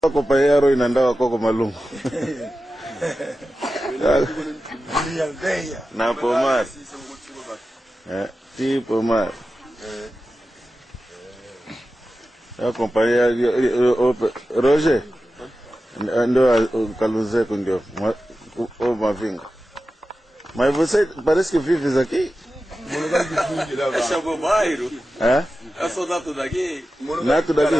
Companheiro inaenda kwa Malungu. Na pomar. Ti pomar. Ya companheiro Roger. Ando Kalunze ndio. O Mavinga. Mas você parece que vives aqui? Este é o meu bairro. É? Eu sou nato daqui. Nato daqui?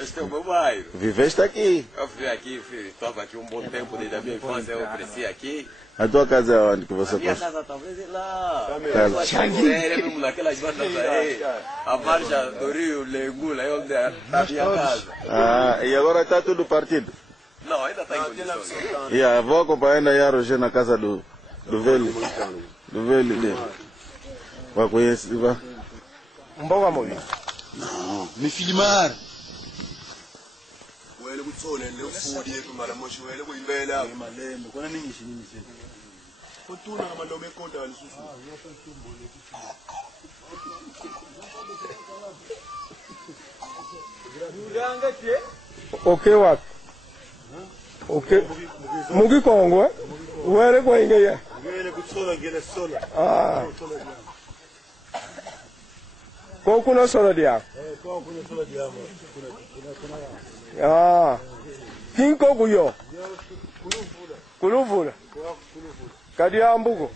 Este é o meu bairro. Viveste aqui? Eu vivi aqui, estava aqui um bom tempo desde a minha infância, eu cresci aqui. A tua casa é onde que você A minha construiu? casa talvez é lá. Sério Mesmo naquelas bandas aí. A margem do rio Lengula, é onde é a minha casa. Ah, e agora está tudo partido? Não, ainda está em condições. E a avó acompanhando a Roger na casa do velho. Do velho dele. Vai conhecer, vai. Mboga moyo. Não, me filmar. Wele kuthole le food yethu mara moshi wele kuyimbela Malembe, kona ningi shinini sasa. kutuna amalome ekonda lisusu. Okay what? Okay. Mugi Kongo. Where go ingeya? Wele kuthola ngene sola. Ah. Ko kuna solo dia. Kwa kuna sola diamo. Ah. Kinko kuyo. Kuluvula. Kadi ambugo.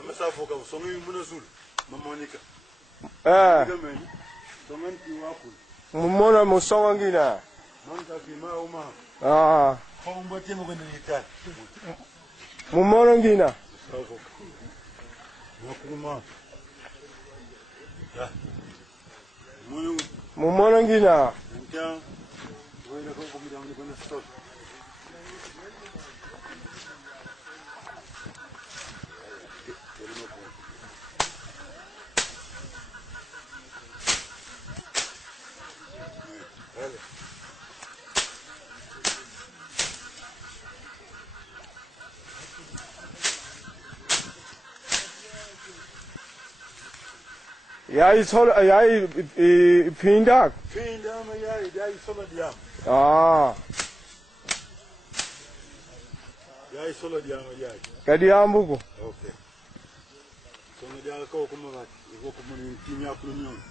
Amasafoka usonga imunazulu. Mamonika. Eh. Songanti wapo. Mumona musonga ngina. Manta kima uma. Ah. Kombo temo kwenda nitani. Mumona ngina. Safoka. Wakuma. Ya. Muyu Mumona ngina. ntia. Wele kwa mudamni kwenda sola. Yai solo yai pindak. Finda ama yai sola diamo. Ah. Yai sola diamo yai. Kadi ambugo. Okay. Sono di alco come va? Io come un team a Plunion.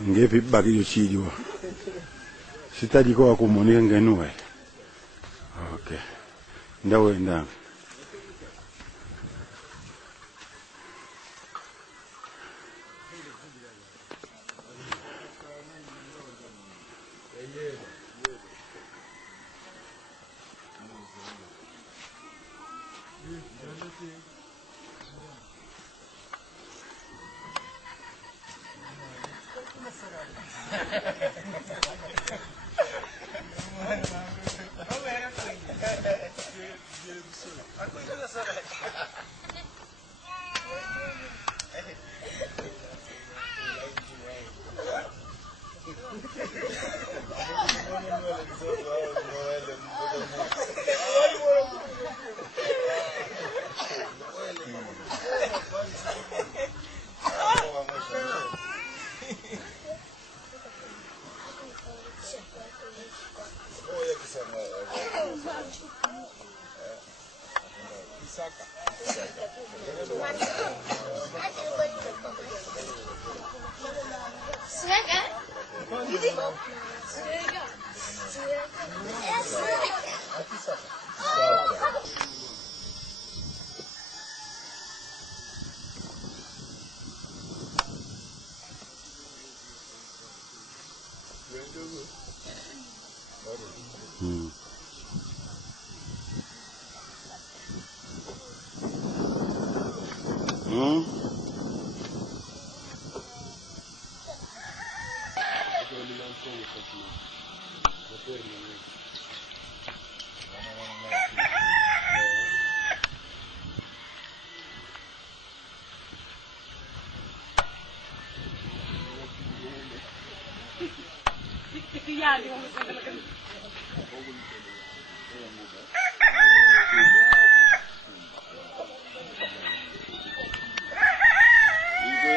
Ngepi bagi yo chidi wa. Sitadi kwa kumunika ngenue. Okay. Ndawe ndanga.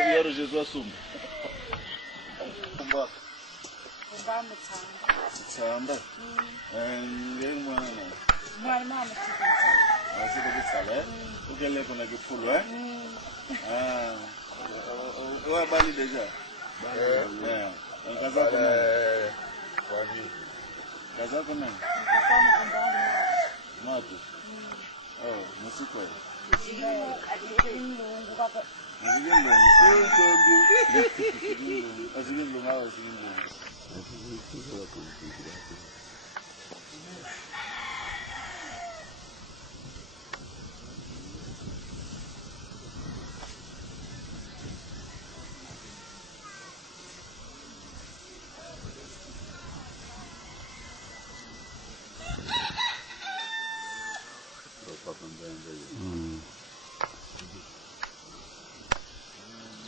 yaro Jesus asumba. Kumba. Kumba Tsamba. Ngeng mwana. Mama Asiko bisala. Ukele kuna kifulo Wa bali deja. Kaza kuna. Wapi? Kaza kuna. Matu. Musiko.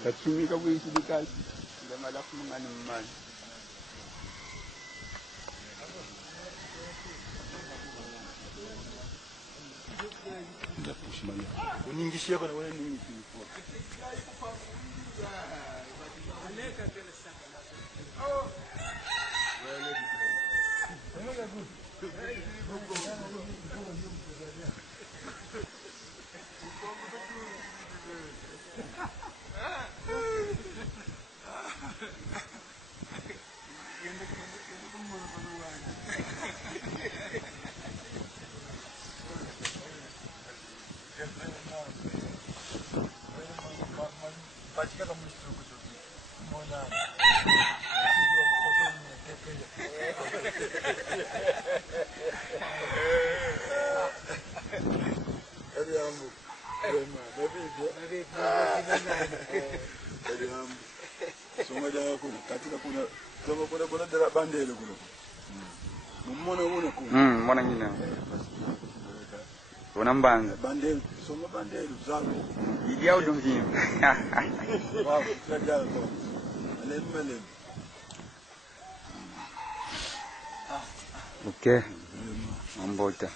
Katumika kuisidikazi ngemala kumangana mmani Ndapushimanya. Uningishia kwa wewe nini kwa? Mwana nyina. Unambanga. Bandeli, soma bandeli zalo. Idia udungi. Wow, sajalo. Alem. Okay. Ambota.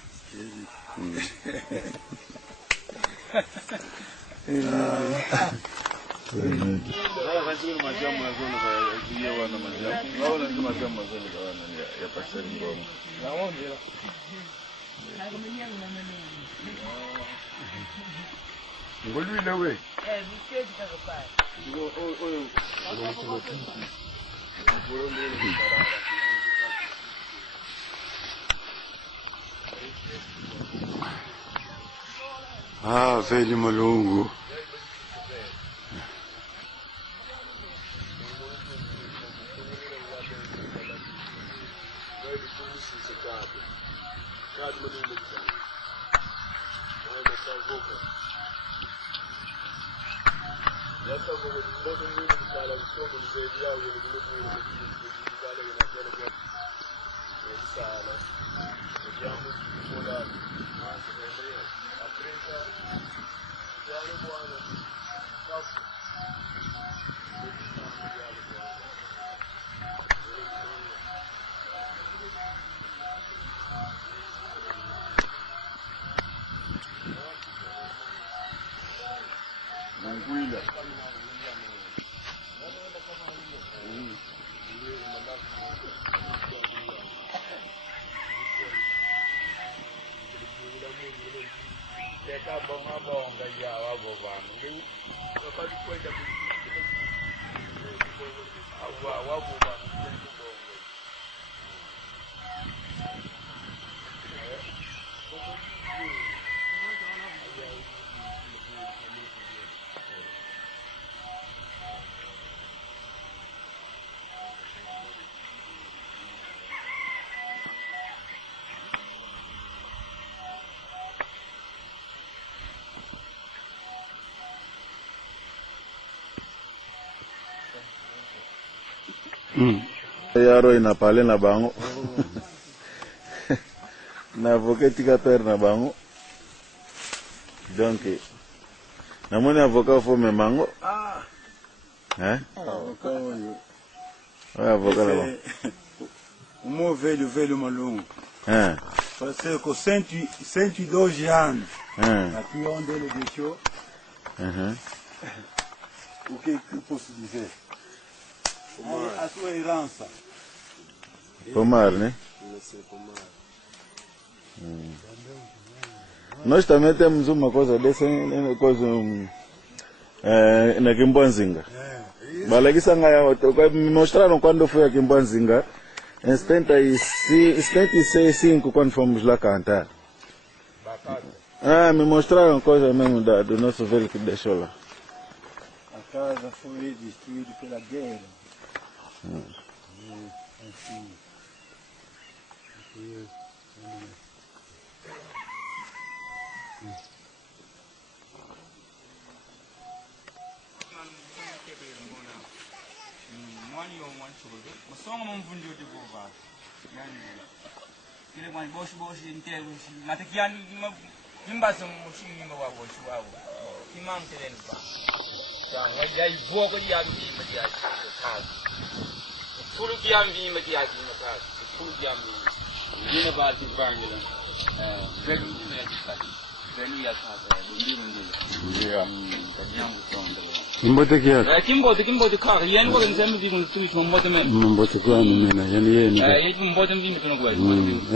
Ngolwile we. Veli Malungu. Yaro inapale na bango. Na avocat tika père na bango. Donc na moni avocat fo me mango. Hein? Ouais, avocat là. Mo velho Malungu. Hein? Parce que 102 anos. Hein? Aqui onde ele deixou. o que posso dizer? A sua herança. Pomar, né? Nós também temos uma coisa dessa na Kimbanzinga. Me mostraram quando eu fui a Kimbanzinga, em 75, quando fomos lá cantar. Me mostraram coisa mesmo do nosso velho que deixou lá. A casa foi destruída pela guerra. Kimbote kaka yani kwa nzema vipi mtumishi mmoja mimi Mbote kwa nini yani yeye ni mmoja mimi tunakwa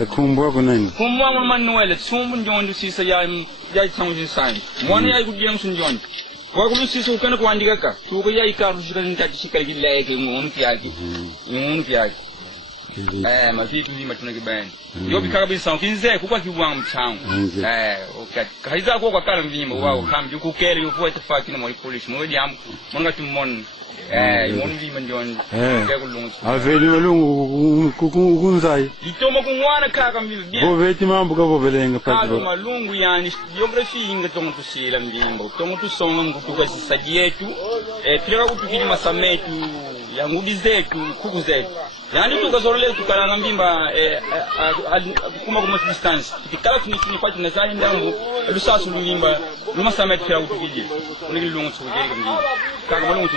kumbwa kuna nini kumbwa mo manuele sumu njondo sisa ya changu sai mwana ya kudia msunjondo kwa kulu sisa ukana kuandika ka tuko ya ikaru shika nitachika gileke ngunu kyake mazitu ni matuna kibani yo bikaka bisa kinze kukwa kibwa mchango kaiza kwa kala mvimba wao kambi ukukele yofuwa tafaki na mali police mwedi am mwanga tumon imon vimba njon kulungu aveli malungu kunzai itoma kunwana kaka mvimba bo veti mambo ka bo belenga pa malungu yani geography inga tongo tusila mvimba tongo tusonga ngutuka sisagi yetu tuleka kutukini masametu yangubi zetu kuku zetu yani tukazorole tukalanga mbimba kuma distance tikala tunipati na zali ndangu lusasu mbimba lumasametu kila kutukije unili lungu tukije mbimba kaka mulungu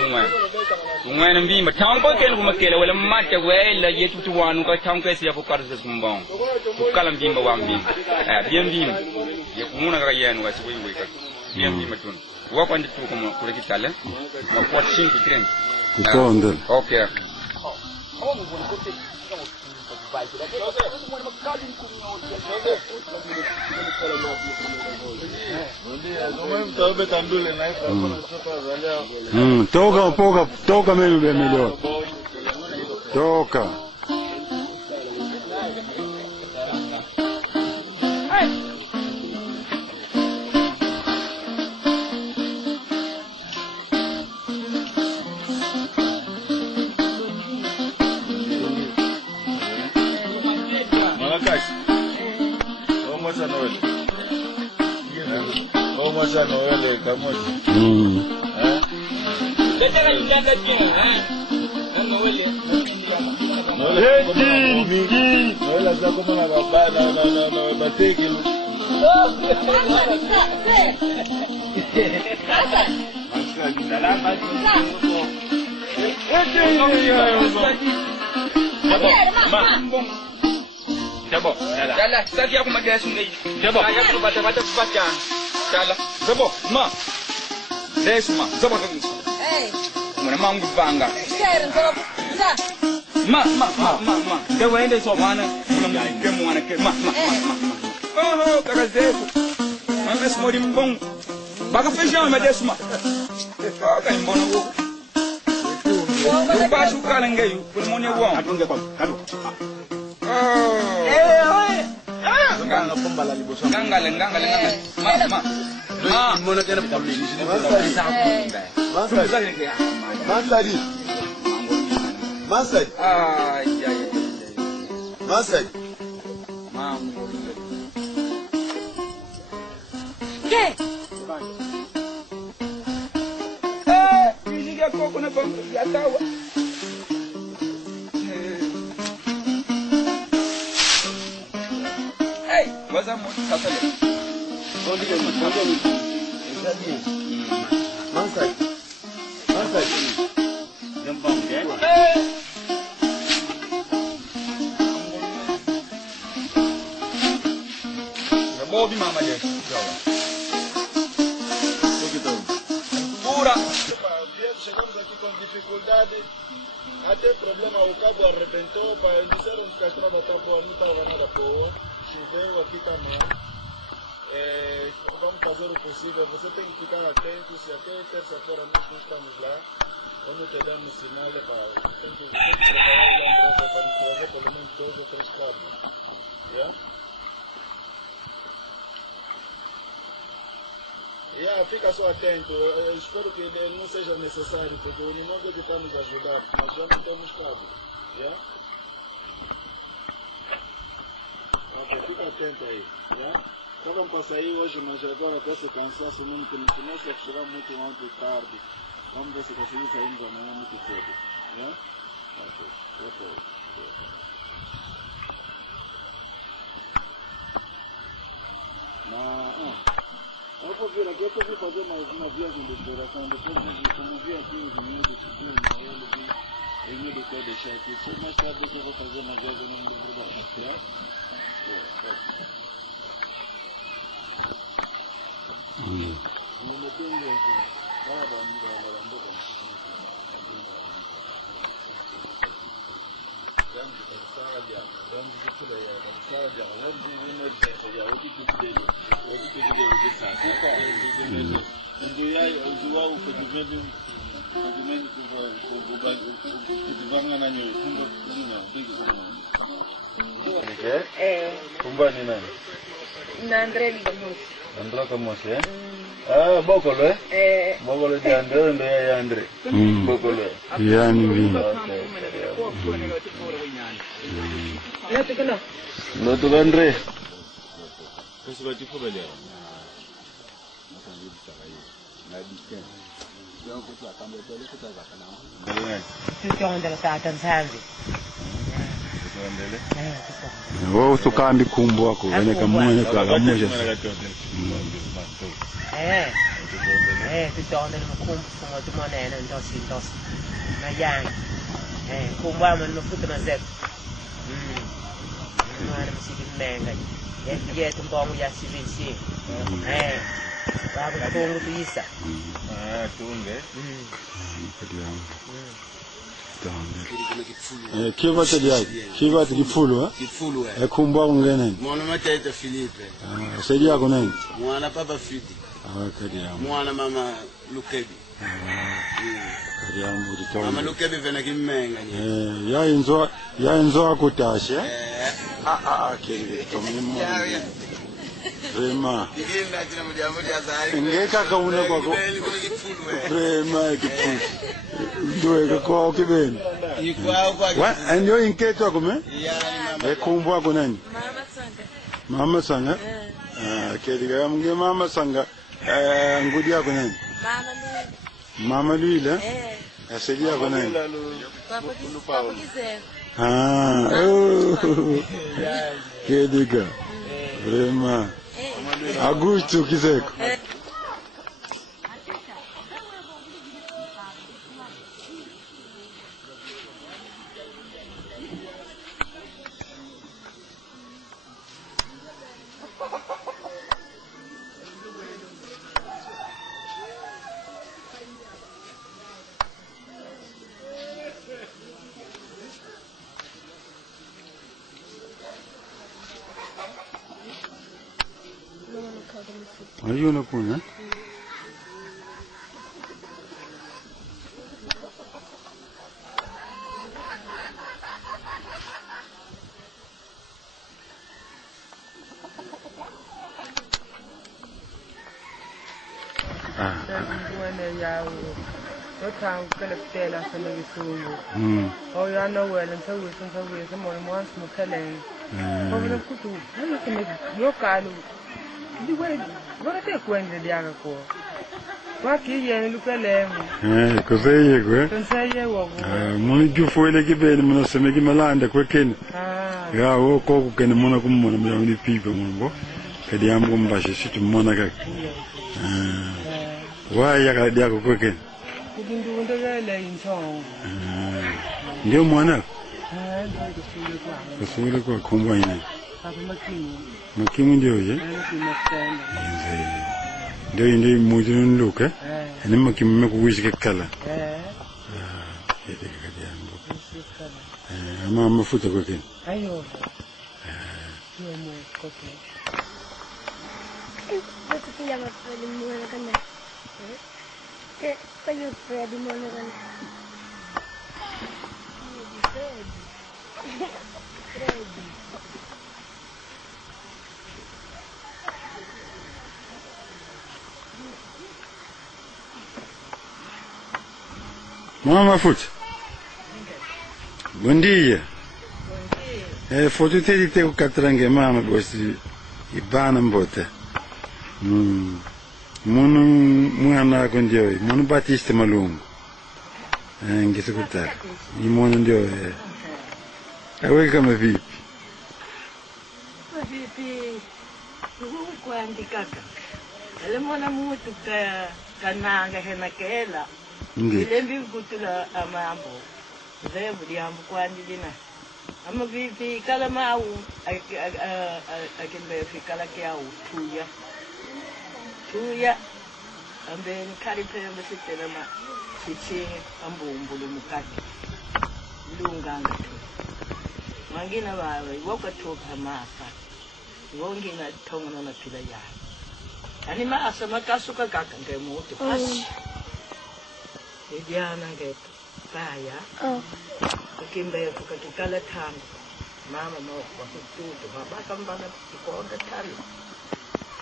tumwana mbimba tambo kene kumakela wala mate wela yetu tuwanu ka tambo esi yapo karze kumbong tukala mbimba wa mbimba bien mbimba yekumuna kaka yenu wasiwewe bien mbimba tun wako ndi tukoma kule kitale na kwa shinki krem kutonda okay toka mimi ya milioni toka Dabo, dala, saki aku magas ni. Dabo, saya perlu baca. Dala, dabo, ma. Desma, dabo kan. Mana mangu banga. Ma. Dabo ende so mana. Kemu ana ke. Ma. Oh, kaka zefu. Mama smori mbong. Baga fecha ma desma. Kaka mbona wo. Basu kalangai, pulmonia wo. Atunge kwa. Kadu. Ngangale. Ma. Mbona kana pambili. Masai. Masai. Mambo. Ke? Ini kok kuna bang ya tahu. Waza mo kasale. Masai. Jambang ke? Bobi mama dia. Pura. dificuldade, até problema o cabo arrebentou, para disseram que a estrada está boa, não estava nada boa, choveu aqui também. Vamos fazer o possível, você tem que ficar atento, se até terça-feira nós estamos lá, quando te damos sinal, tem que preparar o lambrado para nos trazer pelo menos 2 ou 3 cabos. Fica só atento, eu espero que não seja necessário, porque o Ninongo que está nos ajudar, mas já não temos cabo. Ok, fica atento aí. Estavam para sair hoje, mas agora até se cansaço muito, que nós vamos chegar muito ontem tarde. Vamos ver se conseguimos sairmos amanhã muito cedo. Ok. Eu vou vir aqui, eu vou fazer uma viagem de exploração, depois como vi aqui os meninos do futuro, eu me deixar deixar aqui, só mais tarde eu vou fazer uma viagem no mundo do Brasil. Kumba ni nani? Andre Lamos. Andra Kamos ya? Bokolo Bokolo di Andre ndo ya Andre. Bokolo. Yani vini. Lo tu Andre. Wewe usukambi kumbu wako wene kamune kwa gamoja. Tutonde kumbu kwa tumone na ndosi. Na yang. Kumbu ama mafuta na zetu. Mwana msiki menga. Ye tumbongo ya CVC. Babu tungu tuisa. Tunge. Kiva tadi kiva tadi fulu kumbu ngene Mwana mataita Filipe. Sedi yako nani? Mwana Papa Fidi. Kadiamu. Mwana Mama Lukebi. Kadiamu ditongo. Mama Lukebi vena kimenga ni. Ya enzo akutashe. Kende tomimu. Rema. Igenda tina mudia zari. Ngeka kauna kwako. Rema kifu. Ndio kwa kibeni. Ikwao kwa. Ndio inketo kome? Kumbu wako nani? Mama Sanga. Kediga mge Mama Sanga. Ngudi yako nani? Mama Luila. Asili yako nani? Papa Kizeko. Kediga. Rema. Augusto Kizeko. Ayun ako na. Town kana tela sana gisungu. Oh ya no well and so we some more once mo kalen. Oh na kutu. Ano kime yo kalu. Di we gora te kwende diaga ko. Wa ki ye lu kale. Ko seye ko. Seye wo. Mo ju foile ki be mo se me ki malanda ko ken. Ya wo ko ken mo na ko mo na mo ni pipe mo bo. Ke di am ko mbashi situ mo na ka. Wa ya ka diaga ko ken. Ndio mwana? Kusule kwa kumba ina. Makimu ndio ye? Ndio mudu nluka. Ni makimu mekuwishike kala. Ede kadi yangu. Ama mafuta kwa kini? Ayo. Hiyo mo kote. Betul tidak apa di mana kan? Kayu di mana kan? Mama foot. Bom dia. Foto te te katrange mama bosi ibana mbote. Munu mwana kondio, munu Batista Malungu. Ngisikuta. Imono ndio. Awe kama vipi? Vipi? Kuandika kaka. Ele mwana mutu kananga hena kela. Ile mbi kutula amambo. Zebu diambu kwandina. Ama vipi kala mau akimbe fikala kia utuya. Tuya ambe nkari pembe sitena ma chichi ambumbulu mukati. Lunganga tu. Mangina bawe woka toka masa. Wongi na tonga na pila ya. Ani ma asama kasuka kaka ngemutu pasi. Idiana ngeto. Kaya. Akimbe tukakikala tangu. Mama no wakututu mabaka mbana ikonda tali.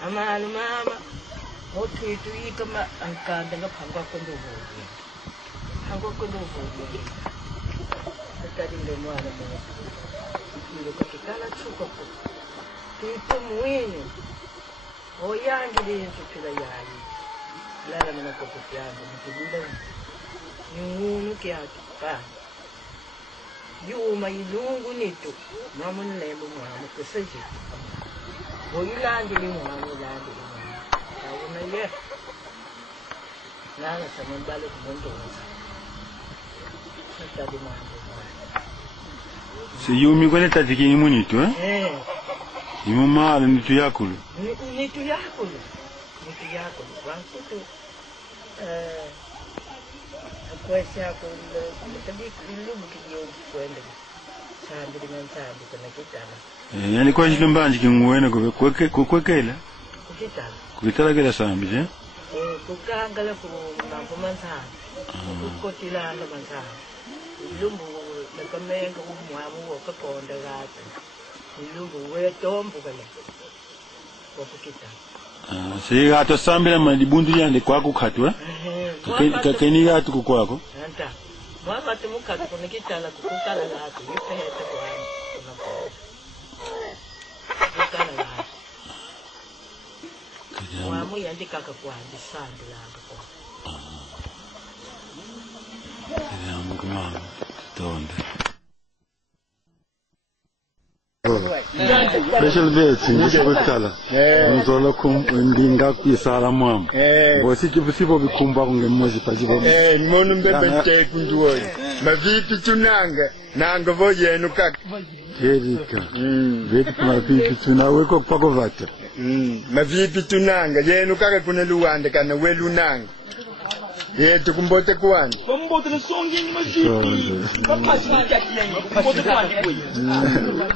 Amanu mama motu itu kama angkanda ngapangwa kondo hobi. Pangwa kondo hobi. Tadi ndo mwana mwana. Ndio kakikala chuko. Tito muenyo. Oyangi dintu pila yali. Lara mena kopiano mtibunda. Nyunu kiatu pa. Yuma ilungu nito. Mama nlebo mwana kuseji. Oyilandi ni mwana landi. Awuna ye. Nana samambale kumondo. Tadi mwana. Se yumi kwene tatiki ni munitu Imu maala nitu yakulu. Nitu yakulu. Wankutu kwesi yakulu tabi ilumu kiyo kwende. Sambi dengan sambi kana kitana. Yani kwa shilumbanji kinguwena kukwekela. Kukitala. Kukitala kila sambi Kukangala ku mambo mansa. Kukotilana mansa. Ilumu nakamenga umwamu wakakonda gato. Ilumu wetombo kale. Kokukitala. Se gato sambi na malibundu yande kwako katwa. Kakeni gato kukwako. Anta. Mama tumukata kunikitala kukutala gato. Yupeheta kwani. Kukutala gato. Mwamu yandikaka kwandi sandi langa kwa. Kajambo kumama. Tonde. Special beds ngikutala. Ngizola ndinga kwisala mwami. Bosithi busibo bikhumba kungemozi pasibo. Ngibona umbebete kundiwoyi. Mavipi tunanga nanga voyena ukaka. Erika. Vipi mavipi tunaweko pakovata. Mavipi tunanga yena ukaka kuna luwande kana welunanga. Yetu kumbote kwani. Kumbote na songi ni mavipi. Papa sikaki yangu kumbote kwani wewe.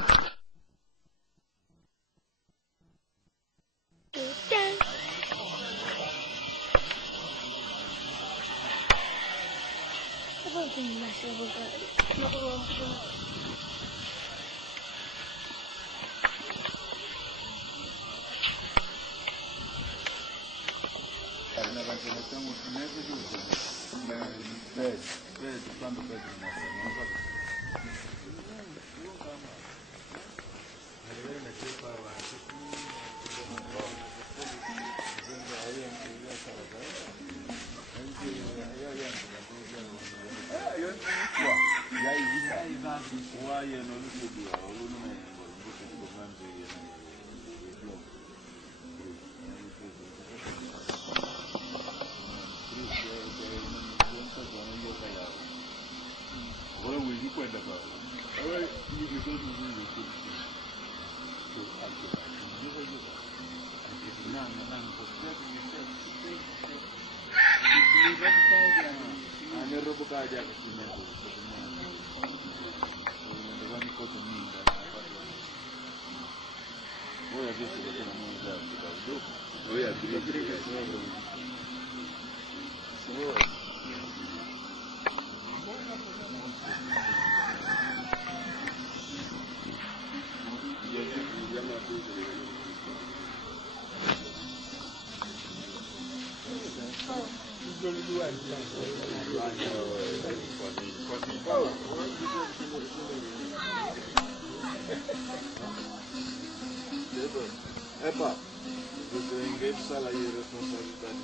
Epa, ninguém precisa aí responsabilidade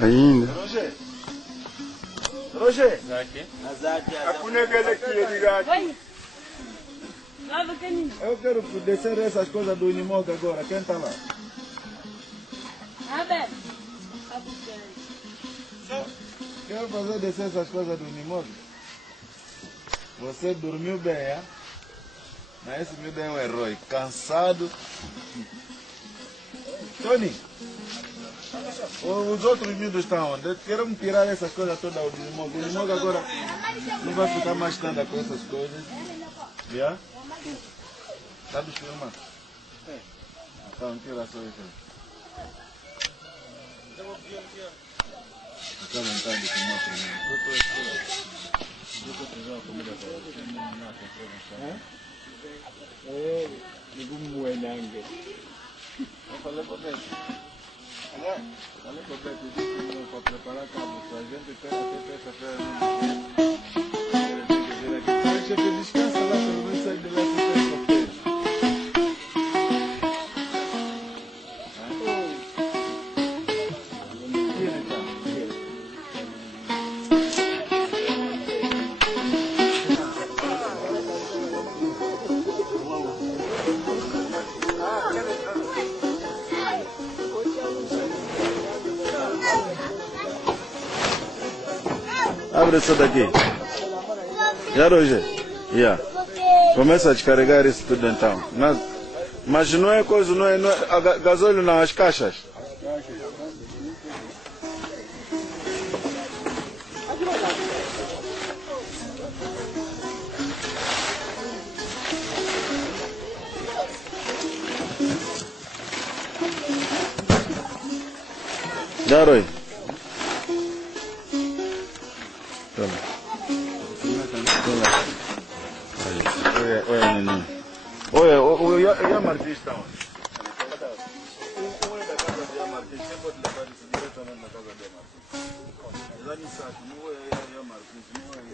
ainda. Roger, eu quero descer essas coisas do Unimoga agora. Quem está lá? Quero fazer descer essas coisas do Unimoga. Você dormiu bem, é? Mas esse meu é um herói. Cansado. Tony, os outros miúdos estão onde? Queremos tirar essas coisas todas do Unimoga. O Unimoga agora não vai ficar mais nada com essas coisas. Já? Sabes filmar? Então, tira só isso aí. Está vontade de filmar primeiro. Eu estou fazendo a comida para você. É? Digo muenangue. Eu falei para você. Falei para você para preparar cabo. A gente tem até terça-feira. Chefe, descansa lá, pelo menos sai de lá sexta-feira. Abre isso daqui. Já, Roger? Yeah. Começa a descarregar isso tudo então. Mas não é coisa, não é gasóleo nas caixas. Já, Roy? Olha, a Martins está onde? Da casa de Martins, quem pode levar isso diretamente na casa de Martins? Lá no saco, não é a Martins, não é a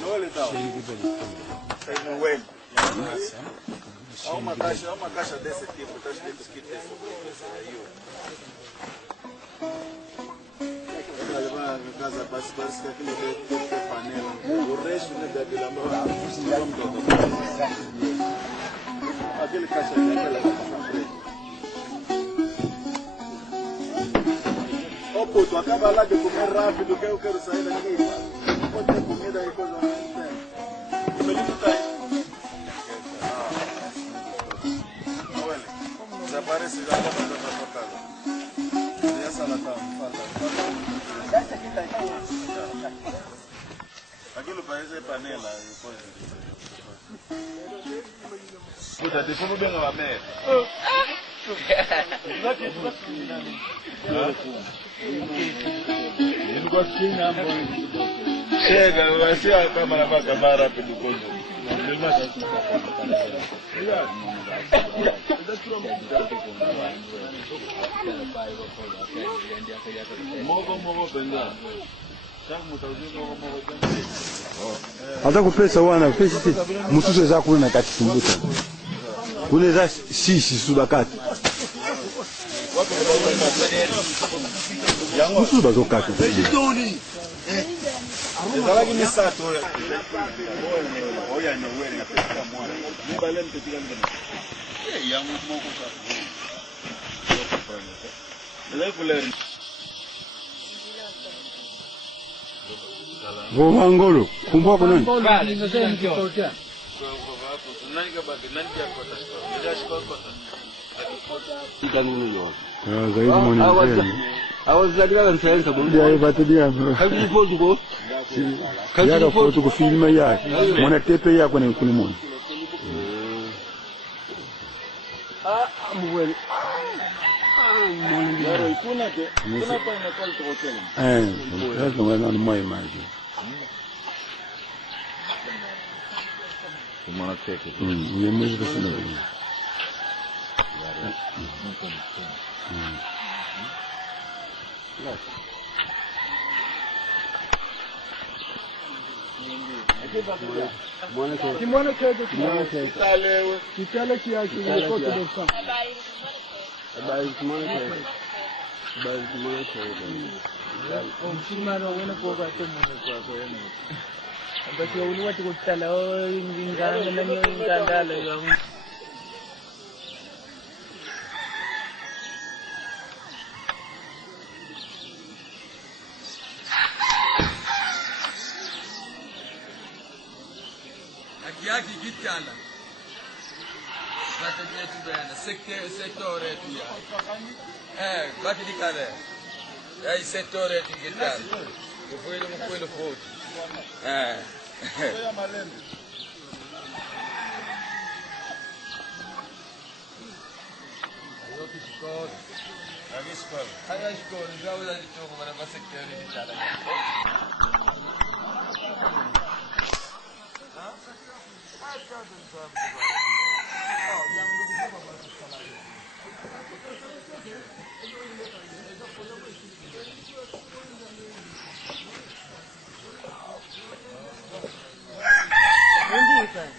não ele está onde? No web. Há uma caixa desse tipo, está escrito que tem sobre para levar a casa, parece que aquilo tem panela. O resto não deve dar para aquele caixa de aquela caixa. Ô puto, acaba lá de comer rápido que eu quero sair daqui. Pode ter comida e coisa mais. O Melito está aí. Desaparece já para a casa. E essa lá está, aquilo parece panela e coisa. Puta, deixa eu ver a mãe. Eu não gosto de nada. Chega, vai ser a câmera vai acabar rápido coisa. Hata kupesa wana pesa mususu za kuna kati kumbuka kuneza shishi subakati mususu bazokati Ezalaki misato oyo oyo anowele na pesa mwana Ni balem te tigan bena. Yang mau kau Lei puler. Ngolo, kumbwa kuna nini? Vale, no sé en qué cosa. Nani kabaki, nani ya kota. Ndio shikokota. Zaidi mwana. awazalira bansenza Ya batidia. kazi fozu ko Ya foto ku filma ya. Mwana tepe ya kuna mwana. amwele Yaro ikuna ke. Kuna pa ina kwa tokotela. Sasa mwana ni moyo maji. Kumana teke. Ni mwezi kusema. Kimwana kedo kitalewe. Kitale kiasi ni kote dosa. Habari kimwana kedo. Habari kimwana kedo. Mshimano wena kwa temu kwa yenu. Basi uli watu kutala inganga na ngandala ya. Yaki gitala bata jetu bana sektore tu ya baki dikale ai sektore tu gitala kufuilo foto Agishkol, gawla dito ko para sektore gitala.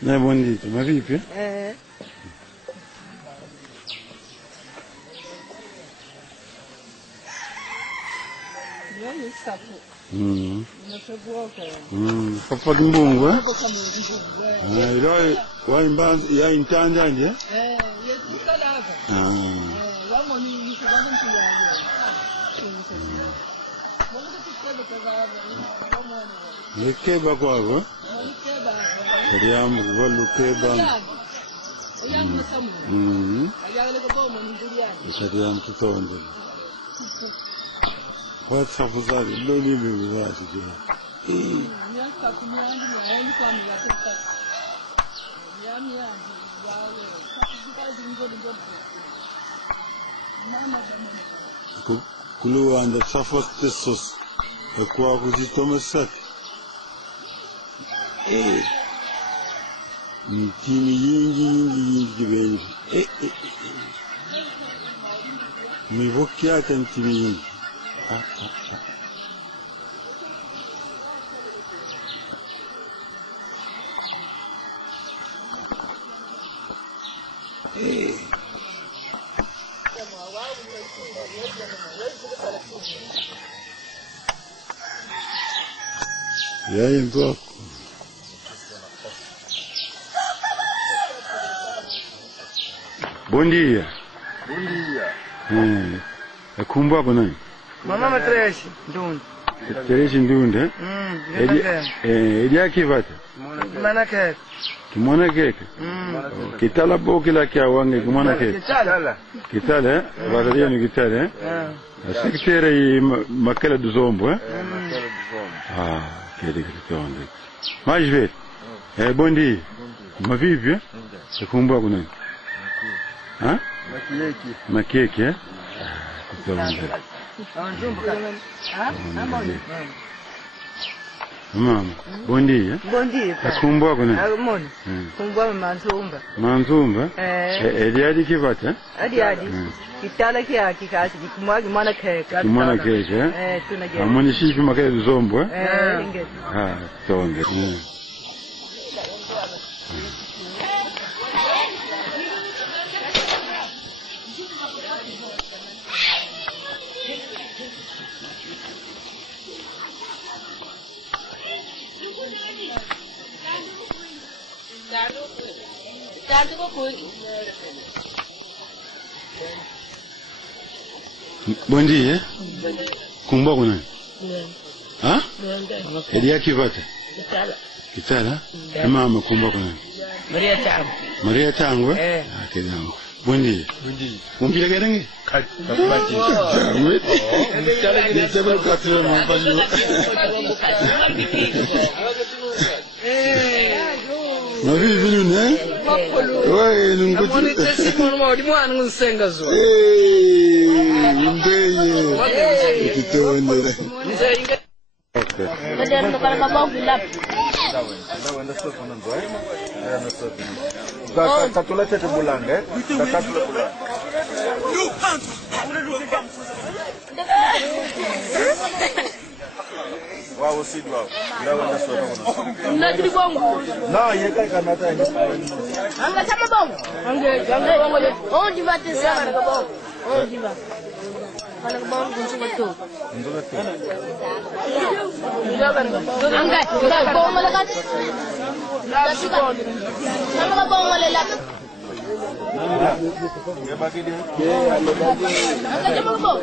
Na buondito, ma vipi? Yoni sapo. Papa kimbungu eh? Ilo waimba ya intanja nje? Yesikalaga. Wamoni ni kubanga mpiyanga. Lekeba kwako? Kariamu walukeba. Kariamu tutonde. What's up with that? No need to watch it. Kulu and the suffers this the quack Thomas set. Tini yingi baby. Me vokia and Tini. Ya entrou. Bom dia. Bom dia. Kumbwa kuna nini? Mama matreshi ndundu. Tereshi ndundu Edia kivata? Kimwana keke. Kimwana keke? Kitala boki la kia wange kimwana keke? Kitala Varadia ni kitala Sekretary Makela do Zombo Kede kitonde. Mais ver. Bom dia. Ma vive? Kumbwa kuna nini? Makeke. Mama, bom dia. Bom dia. Kumbwa kuna? Agumoni. Kumbwa manzumba. Manzumba? Ediadi kivata? Adiadi. Kitala kiaki kasi kumwagi mwana keke. Mwana keke? Tunagenda. Amoni shipi Makela do Zombo Ingeti. Tonde. Bom dia. Kumba kuna? Ha? Edia kivata. Kitala? Mama kumba kuna? Maria Tango. Maria Tango? Kidango. Bom dia. Bom dia. Kumpira kadange? Kapati. Ni sabe katro mampanyo. Na vivi né? Oi, não gosto. Amor, esse irmão de mano não senga zo. Mbeye. Kitone. Nzenga. Badan no para babaw gilap. Katulete tebulanga, katulete bulanga. Wow, see wow. Nagri bongo. No, yeka kanata ngi. Anga sama bongo. Anga bongo le. Oh, dibate sama bongo. Oh, diba. Kalau bongo kunci betul. Anga, bongo le kan. Sama bongo le lap. Ya bagi dia. Anga sama bongo.